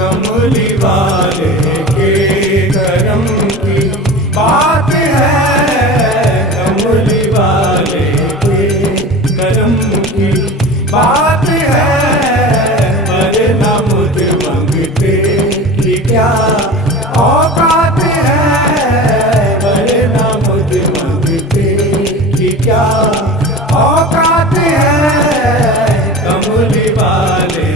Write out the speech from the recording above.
कमली वाले के करम की बात है, कमली वाले के करम की बात है। पर ना मुझ मंगते की क्या औकात है, पर ना मुझ मंगते की क्या औकात है। कमली वाले